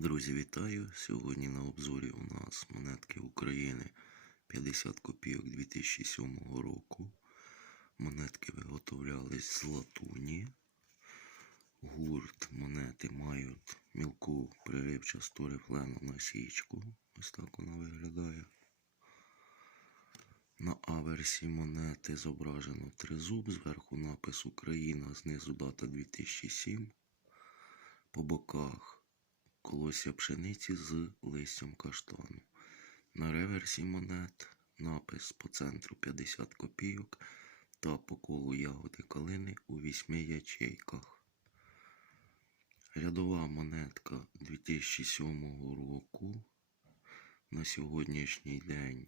Друзі, вітаю! Сьогодні на обзорі у нас монетки України 50 копійок 2007 року. Монетки виготовлялись з латуні. Гурт монети мають мілку приривчасту рифлену насічку. Ось так вона виглядає. На аверсі монети зображено тризуб, зверху напис Україна, знизу дата 2007. По боках колосся пшениці з листям каштану. На реверсі монет напис по центру 50 копійок та по колу ягоди калини у 8 ячейках. Рядова монетка 2007 року на сьогоднішній день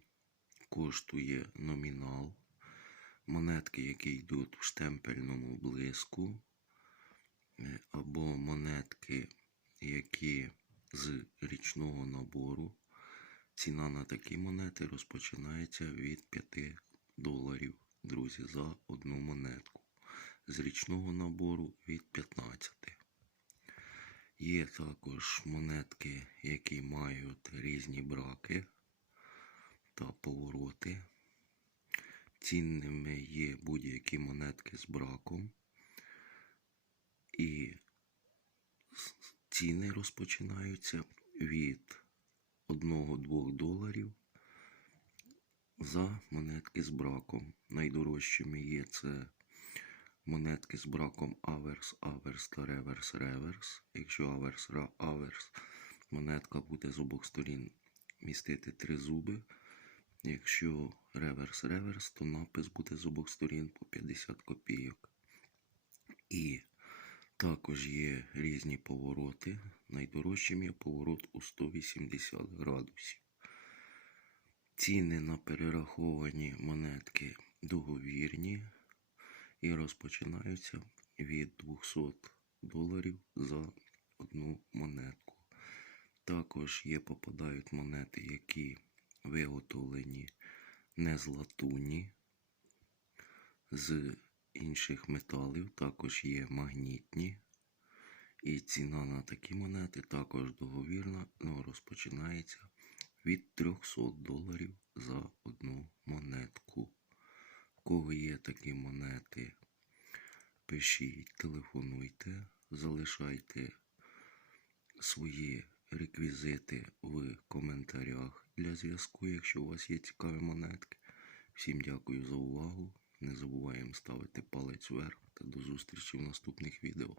коштує номінал. Монетки, які йдуть в штемпельному блиску, е, або монетки, які з річного набору. Ціна на такі монети розпочинається від 5 доларів, друзі, за одну монетку. З річного набору від 15. Є також монетки, які мають різні браки та повороти. Цінними є будь-які монетки з браком. І ціни розпочинаються від 1-2 доларів за монетки з браком. Найдорожчими є це монетки з браком аверс, аверс та реверс, реверс. Якщо аверс, аверс, монетка буде з обох сторін містити три зуби. Якщо реверс, реверс, то напис буде з обох сторін по 50 копійок. І також є різні повороти. Найдорожчим є поворот у 180 градусів. Ціни на перераховані монетки договірні і розпочинаються від 200 доларів за одну монетку. Також є попадають монети, які виготовлені не з латуні, з інших металів, також є магнітні. І ціна на такі монети також договірна, ну, розпочинається від 300 доларів за одну монетку. У кого є такі монети, пишіть, телефонуйте, залишайте свої реквізити в коментарях для зв'язку, якщо у вас є цікаві монетки. Всім дякую за увагу. Не забуваємо ставити палець вверх та до зустрічі в наступних відео.